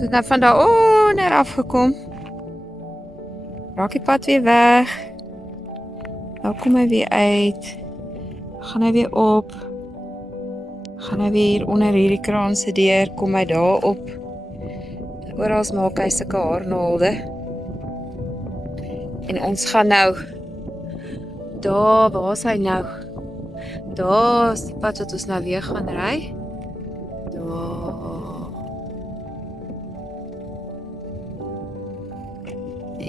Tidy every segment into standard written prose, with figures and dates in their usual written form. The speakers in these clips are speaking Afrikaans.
Ons het nou van daar onder afgekom. Raak die pad weer weg. Nou kom hy weer uit. Gaan hy weer op. Gaan hy weer hier onder hierdie kraanse deur. Kom hy daar op. Oral maak hy sulke haarnaalde. En ons gaan nou daar, waar is hy nou? Daar is die pad wat ons nou weer gaan ry. Daar.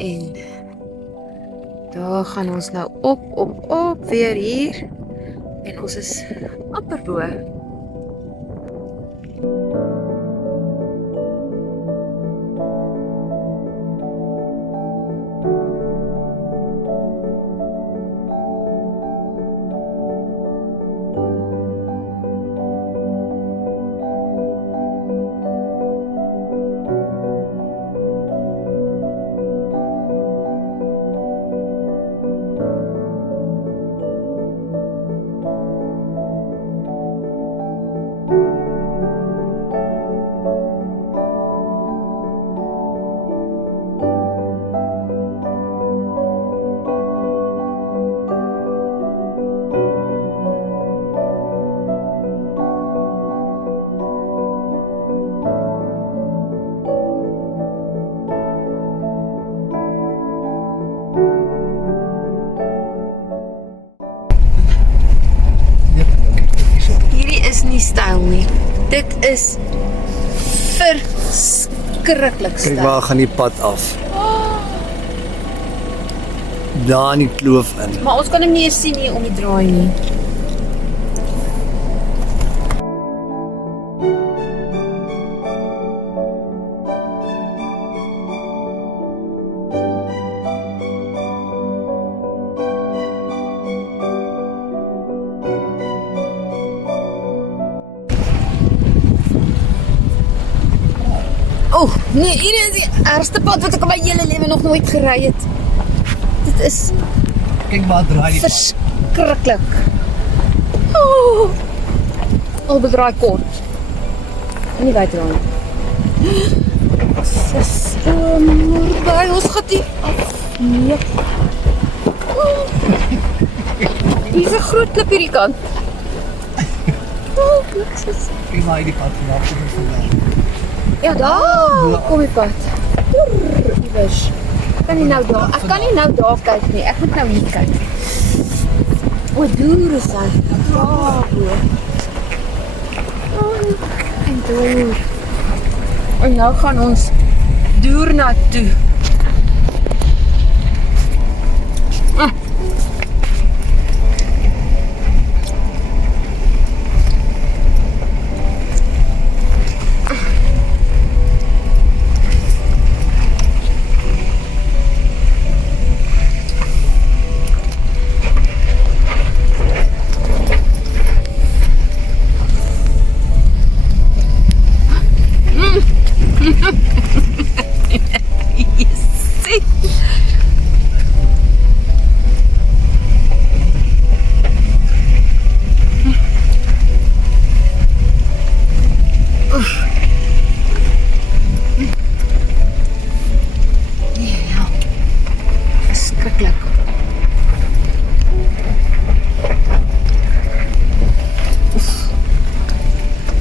En daar gaan ons nou op weer hier. En ons is amper bo. Is nie styl nie. Dit is verskriklik styl. Kyk waar gaan die pad af. Daar in die kloof in. Maar ons kan hom nie eens sien hier om die draai nie. Nee, hier is die ergste pad wat ek in my hele lewe nog nooit gery het. Dit is Kyk waar draai die pad. verskriklik. Al bedraai kort. En nie wyd draai. By ons gaat die af. Nee. Hier is 'n groot klip hierdie kant. Kyk waar die pad gemaak het vandag. Ja, daar kom die pad. Iewers. Ek kan nie nou daar kyk nie. Ek moet nou hier kyk. O, deur is hy. Daar bo. En deur. En nou gaan ons deur na toe.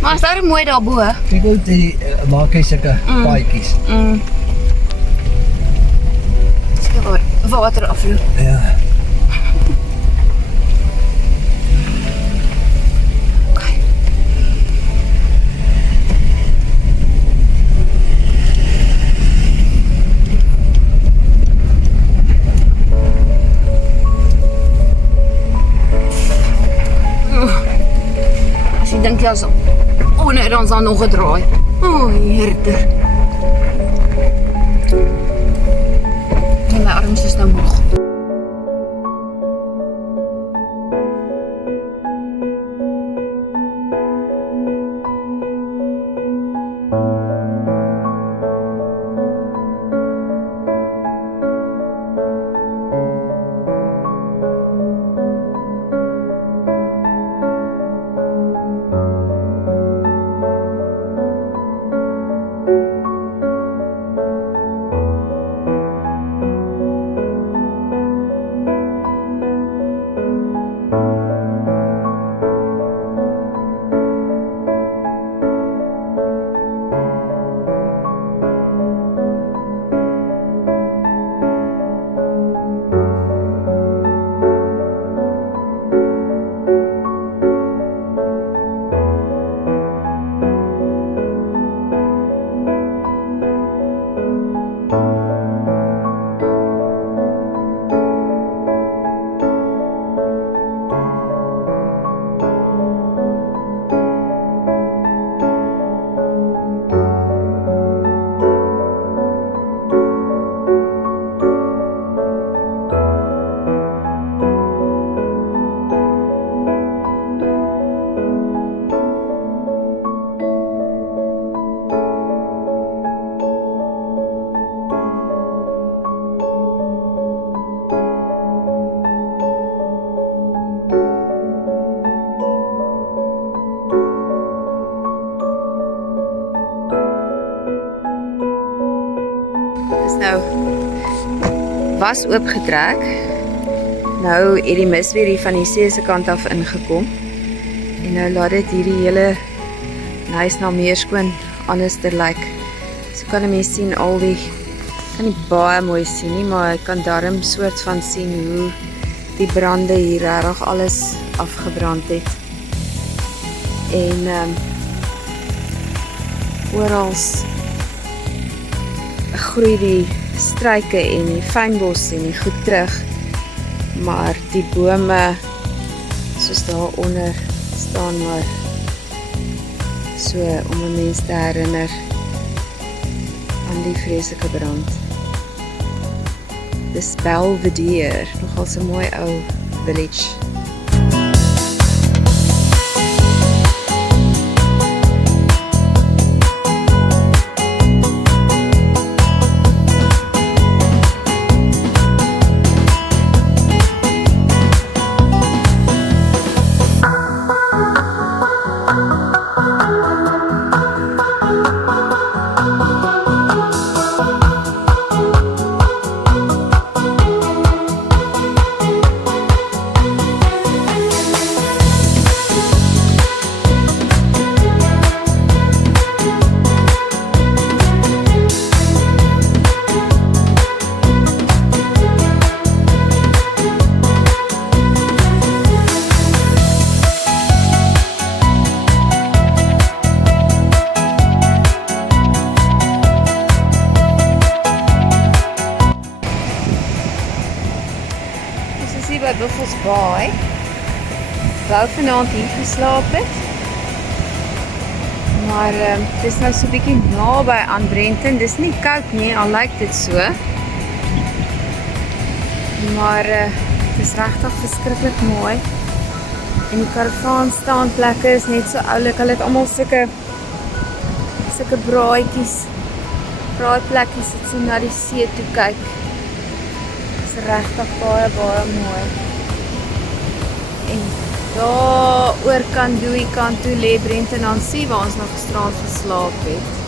Maar is daar mooi daarbo? Kyk hoe die maak hy sulke paadjies. Skielik water afloop. Ja. As jy dink jy is onder ons dan nog gedraai. O, herder. En my arms is nou moeg. was oopgetrek. Nou het die mis weer hier van die see se kant af ingekom. En nou laat dit hierdie hele huis nou meer skoon anderster lyk. So kan 'n mens sien al die, kan nie baie mooi sien nie, maar ek kan darm soort van sien hoe die brande hier regtig alles afgebrand het. En orals groei die struike en die fynbos en die goed terug, maar die bome soos daaronder staan maar so om 'n mens te herinner aan die vreeslike brand. Dis Belvedere, nogal so 'n mooi ou village. By Buffels Baai. Wou vanaand hier geslaap het. Maar dis nou so 'n bietjie naby aan Brenton. Dis nie koud nie, al lyk dit so. Maar dit is regtig verskriklik mooi. En die karavaan staanplekke is net so oulik. Hulle het almal sulke braaiplekkies wat so na die see toe kyk. Is regtig baie mooi. En daar oor Kandui kant toe lê Brenton aan see waar ons nog gisterand geslaap het.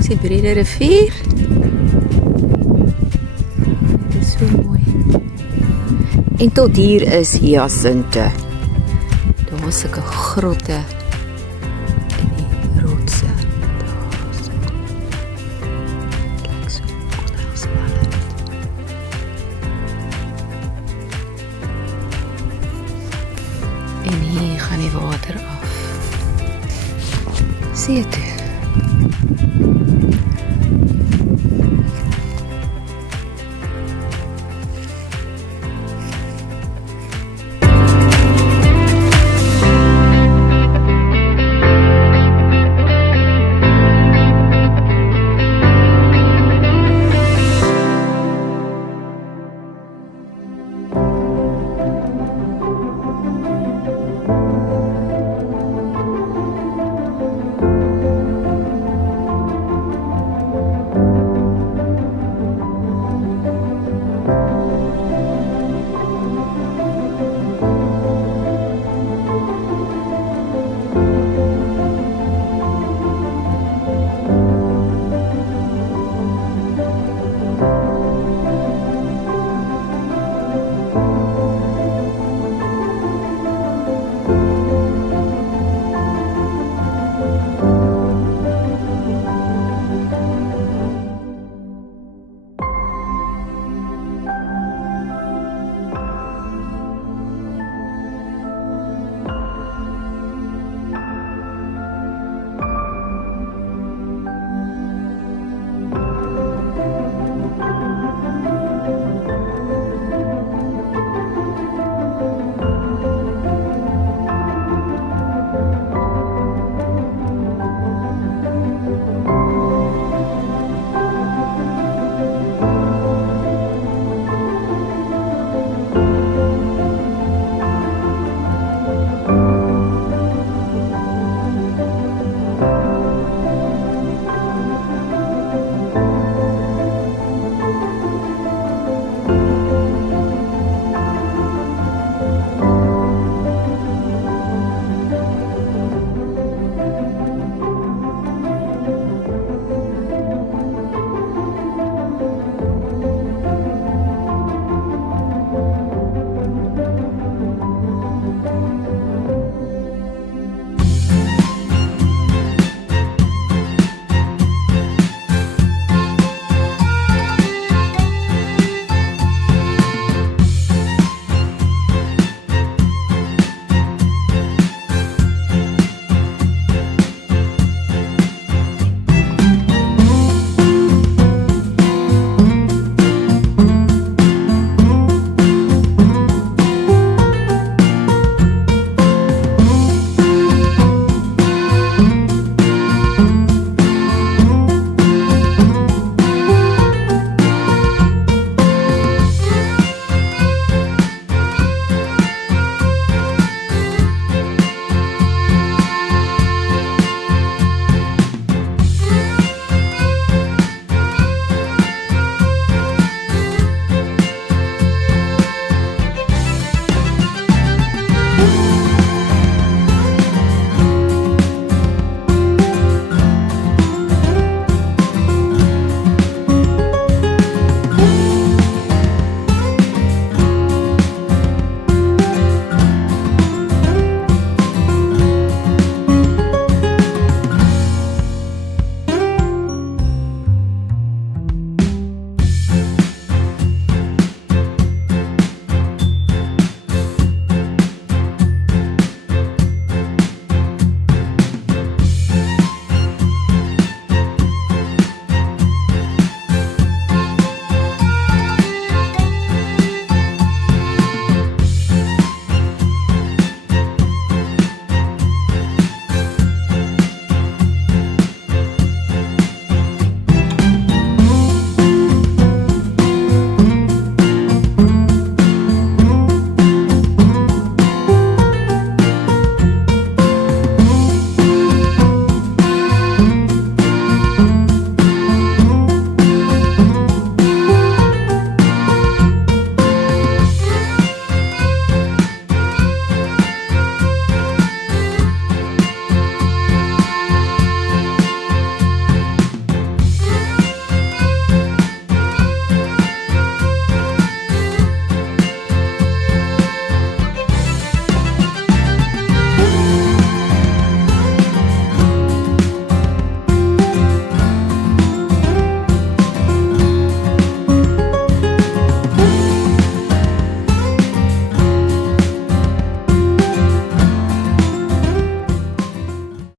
is die Brede rivier. Dit is so mooi. En tot hier is hyasinte. Daar is sulke grotte in die rotse. Daar is dit. Dit lyk so onheilspellend. En hier gaan die water af. See toe.